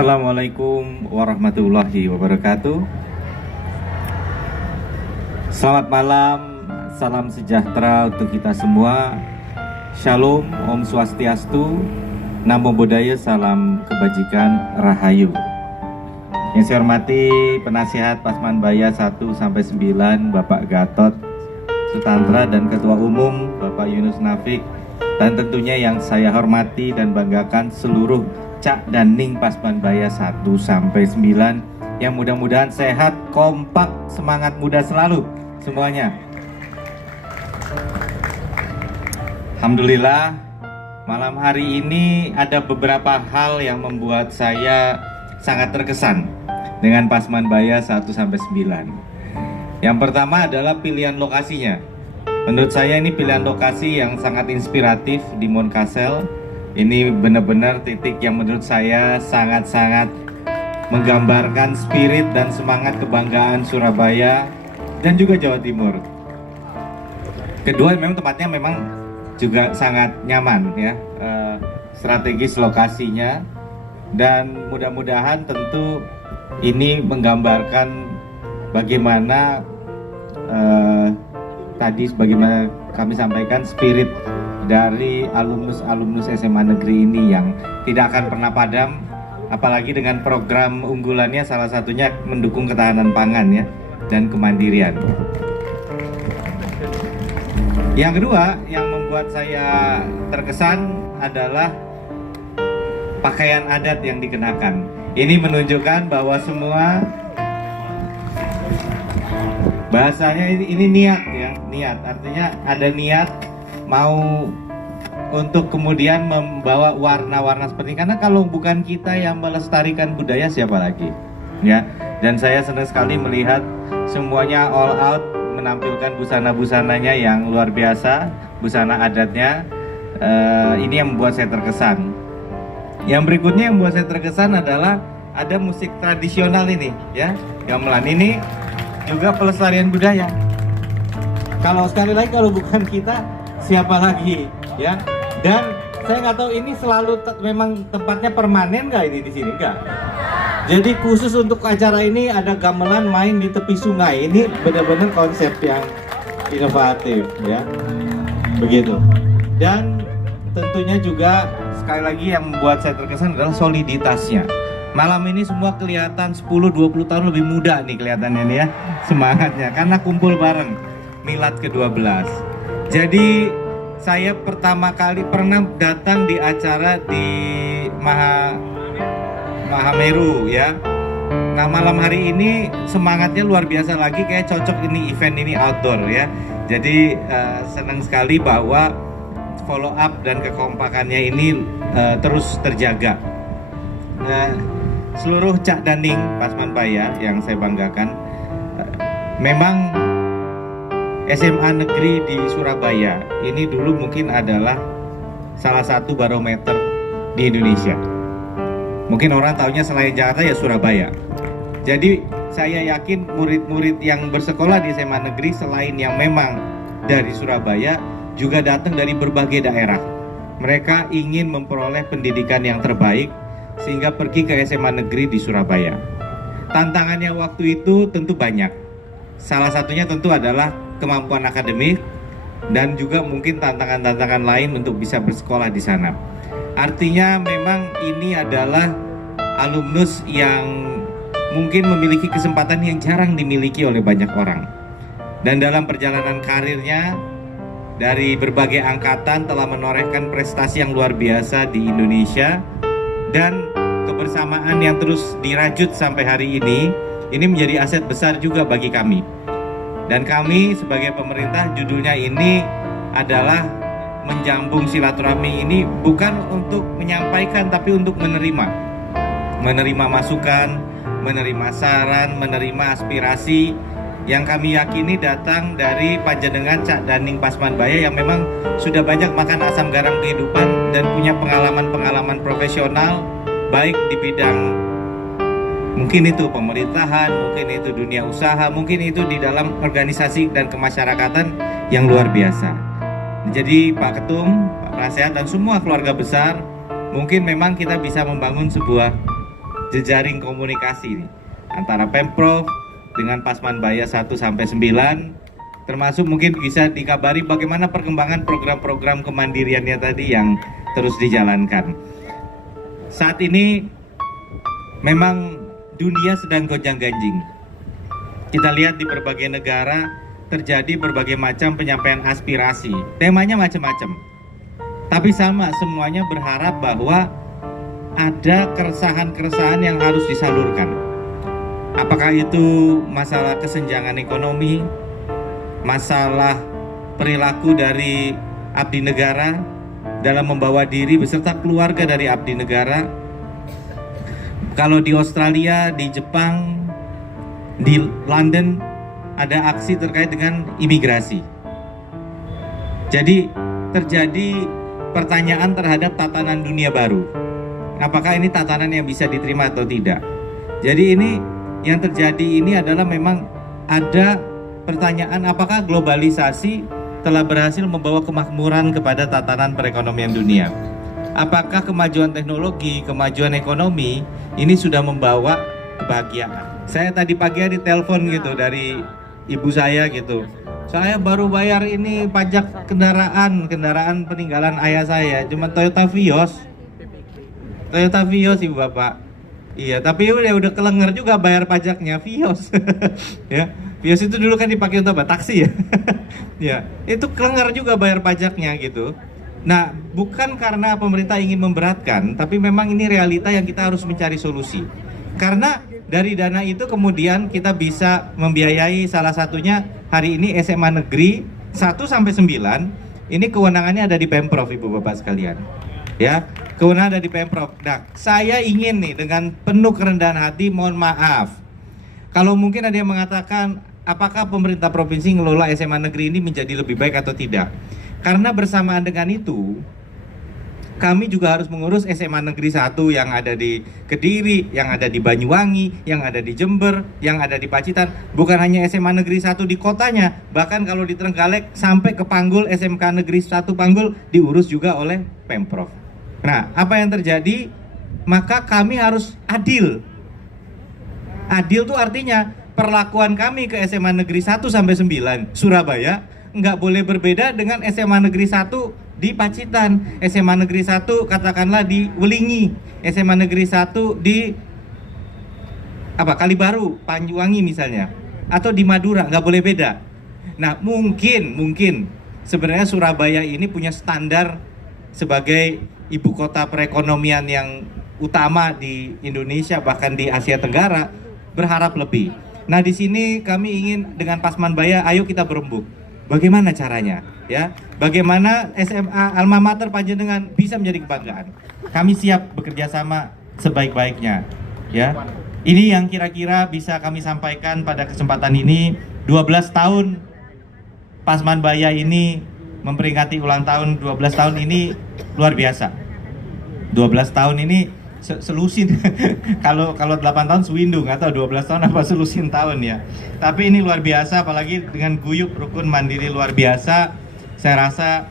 Assalamualaikum warahmatullahi wabarakatuh. Selamat malam, salam sejahtera untuk kita semua. Shalom, Om Swastiastu, Namo Buddhaya, salam kebajikan, Rahayu. Yang saya hormati penasihat Pasmanbaya 1-9 Bapak Gatot Sutantra dan Ketua Umum Bapak Yunus Nafik, dan tentunya yang saya hormati dan banggakan seluruh Cak dan Ning Pasmanbaya 1-9 yang mudah-mudahan sehat, kompak, semangat muda selalu semuanya. Alhamdulillah, malam hari ini ada beberapa hal yang membuat saya sangat terkesan dengan Pasmanbaya 1-9. Yang pertama adalah pilihan lokasinya. Menurut saya ini pilihan lokasi yang sangat inspiratif di Mountcastle. Ini benar-benar titik yang menurut saya sangat-sangat menggambarkan spirit dan semangat kebanggaan Surabaya dan juga Jawa Timur. Kedua, memang tempatnya memang juga sangat nyaman ya, strategis lokasinya, dan mudah-mudahan tentu ini menggambarkan bagaimana tadi sebagaimana kami sampaikan spirit dari alumnus SMA negeri ini yang tidak akan pernah padam, apalagi dengan program unggulannya salah satunya mendukung ketahanan pangan ya dan kemandirian. Yang kedua yang membuat saya terkesan adalah pakaian adat yang dikenakan. Ini menunjukkan bahwa semua bahasanya ini niat ya, niat. Artinya ada niat mau untuk kemudian membawa warna-warna seperti ini. Karena kalau bukan kita yang melestarikan budaya, siapa lagi? Ya. Dan saya senang sekali melihat semuanya all out menampilkan busana-busananya yang luar biasa, busana adatnya. Ini yang membuat saya terkesan. Yang berikutnya yang membuat saya terkesan adalah ada musik tradisional ini, ya, gamelan ini juga pelestarian budaya. Kalau sekali lagi kalau bukan kita, siapa lagi, ya? Dan saya nggak tahu ini selalu memang tempatnya permanen nggak ini di sini nggak? Jadi khusus untuk acara ini ada gamelan main di tepi sungai. Ini benar-benar konsep yang inovatif, ya, begitu. Dan tentunya juga sekali lagi yang membuat saya terkesan adalah soliditasnya. Malam ini semua kelihatan 10-20 tahun lebih muda nih kelihatannya nih ya, semangatnya karena kumpul bareng milad ke-12. Jadi saya pertama kali pernah datang di acara di Mahameru ya. Nah, malam hari ini semangatnya luar biasa lagi, kayak cocok ini event ini outdoor ya. Jadi senang sekali bahwa follow up dan kekompakannya ini terus terjaga. Seluruh Cak dan Ning Pasmanbaya yang saya banggakan, memang SMA negeri di Surabaya ini dulu mungkin adalah salah satu barometer di Indonesia. Mungkin orang taunya selain Jakarta ya Surabaya. Jadi saya yakin murid-murid yang bersekolah di SMA negeri selain yang memang dari Surabaya juga datang dari berbagai daerah. Mereka ingin memperoleh pendidikan yang terbaik sehingga pergi ke SMA negeri di Surabaya. Tantangannya waktu itu tentu banyak. Salah satunya tentu adalah kemampuan akademik dan juga mungkin tantangan-tantangan lain untuk bisa bersekolah di sana. Artinya memang ini adalah alumnus yang mungkin memiliki kesempatan yang jarang dimiliki oleh banyak orang. Dan dalam perjalanan karirnya dari berbagai angkatan telah menorehkan prestasi yang luar biasa di Indonesia, dan kebersamaan yang terus dirajut sampai hari ini menjadi aset besar juga bagi kami. Dan kami sebagai pemerintah, judulnya ini adalah menjambung silaturahmi ini bukan untuk menyampaikan tapi untuk menerima masukan, menerima saran, menerima aspirasi yang kami yakini datang dari panjenengan Cak dan Ning Pasmanbaya yang memang sudah banyak makan asam garam kehidupan dan punya pengalaman-pengalaman profesional baik di bidang mungkin itu pemerintahan, mungkin itu dunia usaha, mungkin itu di dalam organisasi dan kemasyarakatan yang luar biasa. Jadi Pak Ketum, Pak Prasehat dan semua keluarga besar, mungkin memang kita bisa membangun sebuah jejaring komunikasi nih, antara Pemprov dengan Pasmanbaya 1 sampai 9, termasuk mungkin bisa dikabari bagaimana perkembangan program-program kemandiriannya tadi yang terus dijalankan. Saat ini memang dunia sedang gonjang-ganjing. Kita lihat di berbagai negara terjadi berbagai macam penyampaian aspirasi. Temanya macam-macam. Tapi sama, semuanya berharap bahwa ada keresahan-keresahan yang harus disalurkan. Apakah itu masalah kesenjangan ekonomi, masalah perilaku dari abdi negara dalam membawa diri beserta keluarga dari abdi negara. Kalau di Australia, di Jepang, di London ada aksi terkait dengan imigrasi. Jadi terjadi pertanyaan terhadap tatanan dunia baru. Apakah ini tatanan yang bisa diterima atau tidak? Jadi ini yang terjadi ini adalah memang ada pertanyaan apakah globalisasi telah berhasil membawa kemakmuran kepada tatanan perekonomian dunia. Apakah kemajuan teknologi, kemajuan ekonomi ini sudah membawa kebahagiaan. Saya tadi pagi ditelepon gitu dari ibu saya gitu. Saya baru bayar ini pajak kendaraan peninggalan ayah saya, cuma Toyota Vios. Toyota Vios ibu bapak. Iya, tapi udah kelengar juga bayar pajaknya Vios. Ya, Vios itu dulu kan dipakai untuk apa? Taksi ya. Ya, itu kelengar juga bayar pajaknya gitu. Nah, bukan karena pemerintah ingin memberatkan, tapi memang ini realita yang kita harus mencari solusi. Karena dari dana itu kemudian kita bisa membiayai salah satunya hari ini SMA Negeri 1 sampai 9. Ini kewenangannya ada di Pemprov Ibu Bapak sekalian. Ya, kewenangan ada di Pemprov. Nah, saya ingin nih dengan penuh kerendahan hati mohon maaf. Kalau mungkin ada yang mengatakan apakah pemerintah provinsi ngelola SMA Negeri ini menjadi lebih baik atau tidak? Karena bersamaan dengan itu kami juga harus mengurus SMA Negeri 1 yang ada di Kediri, yang ada di Banyuwangi, yang ada di Jember, yang ada di Pacitan. Bukan hanya SMA Negeri 1 di kotanya, bahkan kalau di Trenggalek sampai ke Panggul, SMK Negeri 1 Panggul diurus juga oleh Pemprov. Nah, apa yang terjadi? Maka kami harus adil. Adil itu artinya perlakuan kami ke SMA Negeri 1 sampai 9 Surabaya nggak boleh berbeda dengan SMA Negeri 1 di Pacitan, SMA Negeri 1 katakanlah di Welingi, SMA Negeri 1 di Kalibaru, Banyuwangi misalnya, atau di Madura, nggak boleh beda. Nah, mungkin sebenarnya Surabaya ini punya standar sebagai ibu kota perekonomian yang utama di Indonesia, bahkan di Asia Tenggara, berharap lebih. Nah, di sini kami ingin dengan Pasmanbaya, ayo kita berembuk. Bagaimana caranya? Ya, bagaimana SMA Alma Mater Panjenengan bisa menjadi kebanggaan? Kami siap bekerja sama sebaik-baiknya. Ya, ini yang kira-kira bisa kami sampaikan pada kesempatan ini. 12 tahun Pasmanbaya ini memperingati ulang tahun 12 tahun ini luar biasa. 12 tahun ini selusin. kalau 8 tahun sewindu, nggak tahu 12 tahun apa selusin tahun ya. Tapi ini luar biasa, apalagi dengan guyup rukun mandiri luar biasa. Saya rasa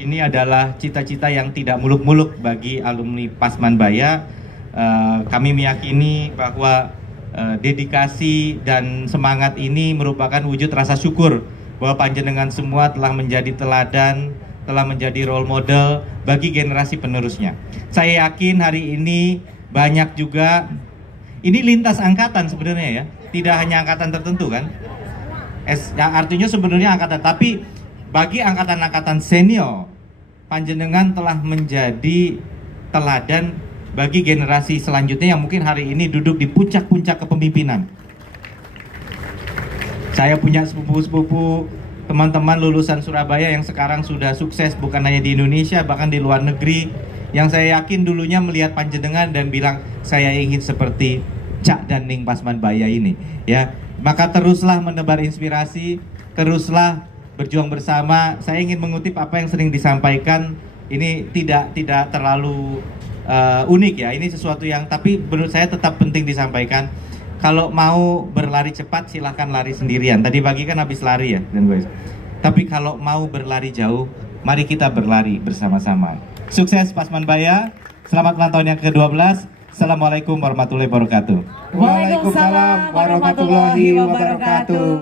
ini adalah cita-cita yang tidak muluk-muluk bagi alumni Pasmanbaya. Kami meyakini bahwa dedikasi dan semangat ini merupakan wujud rasa syukur bahwa panjenengan semua telah menjadi teladan, telah menjadi role model bagi generasi penerusnya. Saya yakin hari ini banyak juga, ini lintas angkatan sebenarnya ya, tidak hanya angkatan tertentu kan. Artinya sebenarnya angkatan, tapi bagi angkatan-angkatan senior, panjenengan telah menjadi teladan bagi generasi selanjutnya yang mungkin hari ini duduk di puncak-puncak kepemimpinan. Saya punya sepupu-sepupu, teman-teman lulusan Surabaya yang sekarang sudah sukses bukan hanya di Indonesia, bahkan di luar negeri, yang saya yakin dulunya melihat panjenengan dan bilang saya ingin seperti Cak dan Ning Pasmanbaya ini ya. Maka teruslah menebar inspirasi, teruslah berjuang bersama. Saya ingin mengutip apa yang sering disampaikan, ini tidak terlalu unik ya, ini sesuatu yang tapi menurut saya tetap penting disampaikan. Kalau mau berlari cepat silahkan lari sendirian. Tadi pagi kan habis lari ya, dan guys. Tapi kalau mau berlari jauh, mari kita berlari bersama-sama. Sukses Pasmanbaya. Selamat ulang tahun yang ke-12. Assalamualaikum warahmatullahi wabarakatuh. Waalaikumsalam warahmatullahi wabarakatuh.